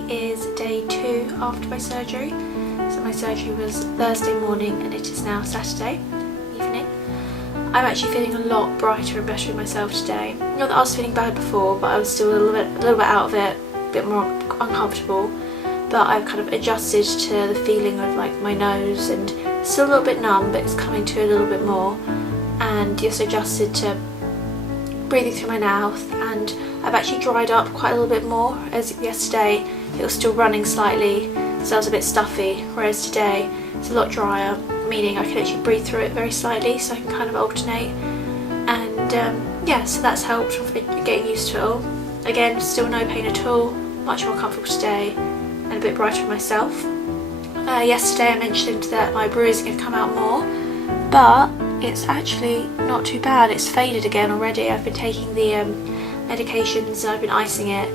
today is day 2 after my surgery. So my surgery was Thursday morning and it is now Saturday evening. I'm actually feeling a lot brighter and better in myself today. Not that I was feeling bad before, but I was still a little bit out of it, a bit more uncomfortable. But I've kind of adjusted to the feeling of like my nose, and still a little bit numb, but it's coming to a little bit more. And just adjusted to breathing through my mouth, and I've actually dried up quite a little bit more, as yesterday it was still running slightly, so I was a bit stuffy, whereas today it's a lot drier, meaning I can actually breathe through it very slightly, so I can kind of alternate. And yeah, so that's helped with getting used to it all. Again, still no pain at all, much more comfortable today, and a bit brighter in myself. Yesterday I mentioned that my bruising had come out more, but it's actually not too bad. It's faded again already. I've been taking the medications, I've been icing it,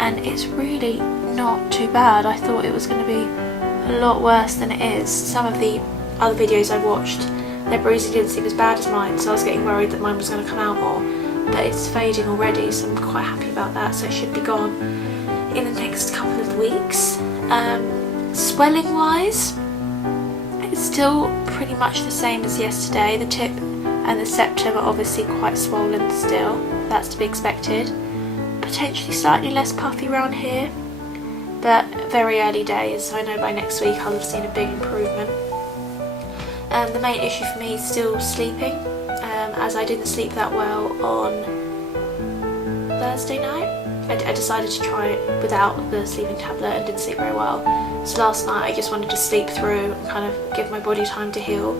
and it's really not too bad. I thought it was going to be a lot worse than it is. Some of the other videos I watched, their bruising didn't seem as bad as mine, so I was getting worried that mine was going to come out more, but it's fading already, so I'm quite happy about that. So it should be gone in the next couple of weeks. Swelling wise, it's still pretty much the same as yesterday. The tip and the septum are obviously quite swollen still, that's to be expected. Potentially slightly less puffy around here, but very early days, so I know by next week I'll have seen a big improvement. The main issue for me is still sleeping, as I didn't sleep that well on Thursday night. I decided to try it without the sleeping tablet and didn't sleep very well. So last night I just wanted to sleep through and kind of give my body time to heal.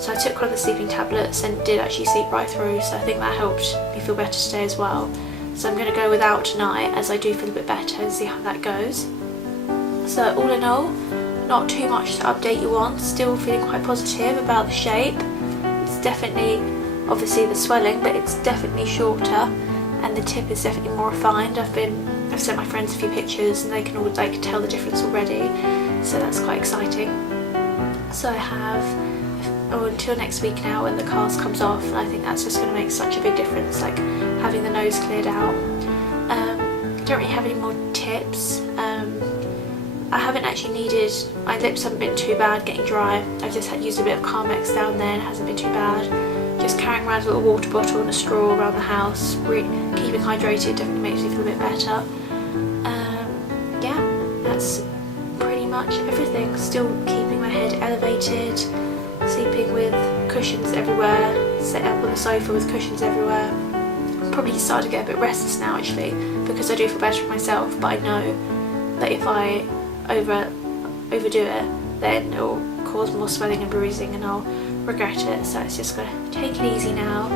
So I took one of the sleeping tablets and did actually sleep right through, so I think that helped me feel better today as well. So I'm going to go without tonight, as I do feel a bit better, and see how that goes. So all in all, not too much to update you on. Still feeling quite positive about the shape. It's definitely, obviously the swelling, but it's definitely shorter, and the tip is definitely more refined. I've sent my friends a few pictures and they can all like tell the difference already, so that's quite exciting. So I have until next week now when the cast comes off, and I think that's just going to make such a big difference, like having the nose cleared out. Don't really have any more tips. I haven't actually needed, my lips haven't been too bad getting dry. I've just used a bit of Carmex down there and it hasn't been too bad. Just carrying around a little water bottle and a straw around the house, keeping hydrated definitely makes me feel a bit better. Yeah, that's pretty much everything. Still keeping my head elevated, sleeping with cushions everywhere, set up on the sofa with cushions everywhere. I'm probably starting to get a bit restless now actually, because I do feel better for myself, but I know that if I overdo it, then it will cause more swelling and bruising and I'll regret it. So it's just going to take it easy now,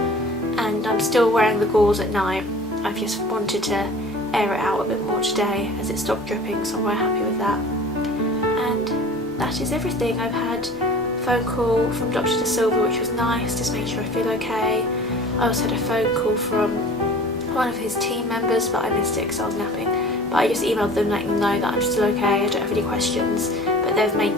and I'm still wearing the gauze at night. I've just wanted to air it out a bit more today as it stopped dripping, so I'm quite happy with that. And that is everything. I've had a phone call from Dr. De Silva, which was nice, just make sure I feel okay. I also had a phone call from one of his team members, but I missed it because I was napping. But I just emailed them letting them know that I'm still okay, I don't have any questions, but they've made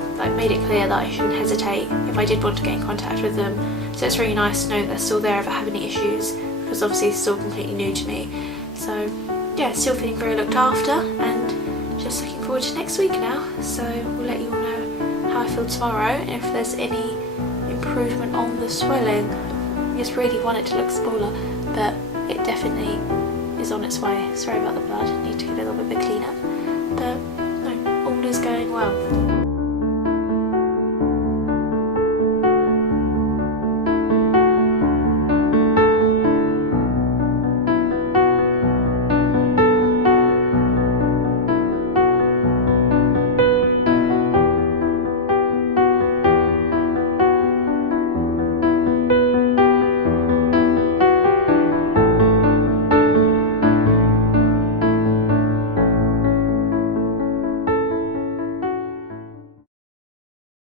it clear that I shouldn't hesitate if I did want to get in contact with them. So it's really nice to know that they're still there if I have any issues, because obviously it's still completely new to me. So yeah, still feeling very looked after, and just looking forward to next week now. So we'll let you all know how I feel tomorrow, and if there's any improvement on the swelling. I just really want it to look smaller, but it definitely is on its way. Sorry about the blood, need to get a little bit cleaner, but no, all is going well.